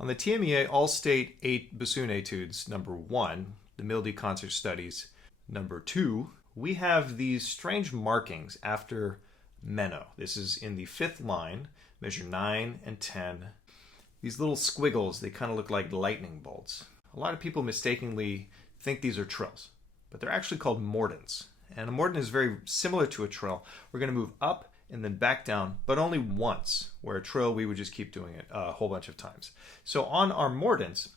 On the TMEA All-State 8 Bassoon Etudes, number 1, the Mildy Concert Studies, number 2, we have these strange markings after meno. This is in the 5th line, measure 9 and 10. These little squiggles, they kind of look like lightning bolts. A lot of people mistakenly think these are trills, but they're actually called mordents. And a mordent is very similar to a trill. We're going to move up and then back down, but only once, where a trill we would just keep doing it a whole bunch of times. So on our mordents,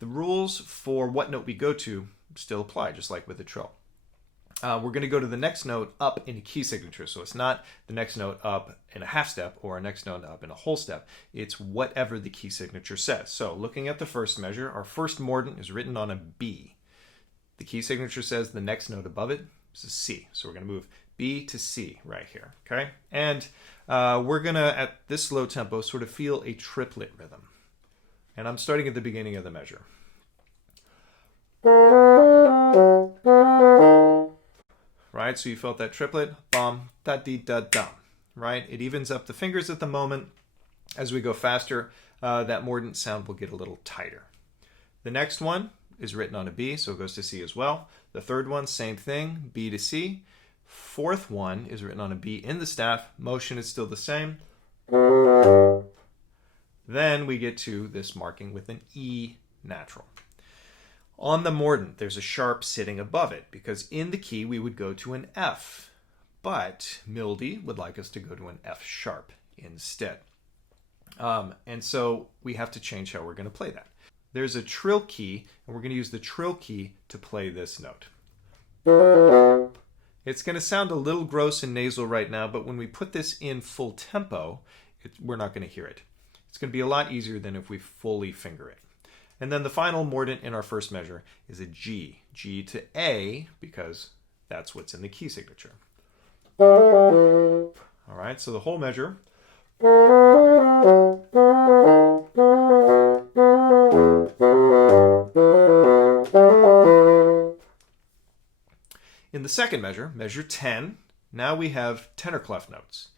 the rules for what note we go to still apply, just like with a trill. We're going to go to the next note up in a key signature. So it's not the next note up in a half step or a next note up in a whole step. It's whatever the key signature says. So looking at the first measure, our first mordent is written on a B. The key signature says the next note above it is a C. So we're going to move B to C right here, okay? And we're going to, at this slow tempo, sort of feel a triplet rhythm. And I'm starting at the beginning of the measure. Right, so you felt that triplet, bum, da dee da dum, right? It evens up the fingers at the moment. As we go faster, that mordent sound will get a little tighter. The next one is written on a B, so it goes to C as well. The third one, same thing, B to C. Fourth one is written on a B in the staff. Motion is still the same. Then we get to this marking with an E natural. On the mordent, there's a sharp sitting above it because in the key we would go to an F, but Mildy would like us to go to an F sharp instead. And so we have to change how we're going to play that. There's a trill key, and we're going to use the trill key to play this note. It's going to sound a little gross and nasal right now, but when we put this in full tempo, we're not going to hear it. It's going to be a lot easier than if we fully finger it. And then the final mordent in our first measure is a G. G to A, because that's what's in the key signature. All right, so the whole measure. In the second measure, measure 10, now we have tenor clef notes.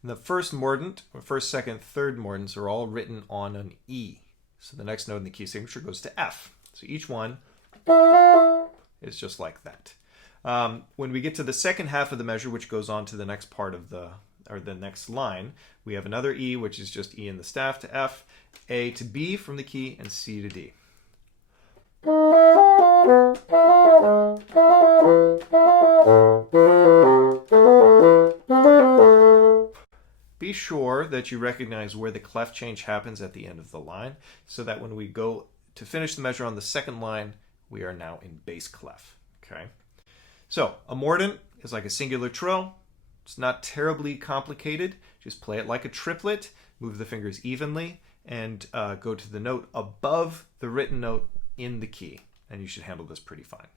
And the first mordent, or first, second, third mordents are all written on an E. So the next note in the key signature goes to F. So each one is just like that. When we get to the second half of the measure, which goes on to the next part of the next line, we have another E, which is just E in the staff to F, A to B from the key, and C to D. Be sure that you recognize where the clef change happens at the end of the line, so that when we go to finish the measure on the second line, we are now in bass clef. Okay. So a mordent is like a singular trill. It's not terribly complicated. Just play it like a triplet, move the fingers evenly, and go to the note above the written note in the key. And you should handle this pretty fine.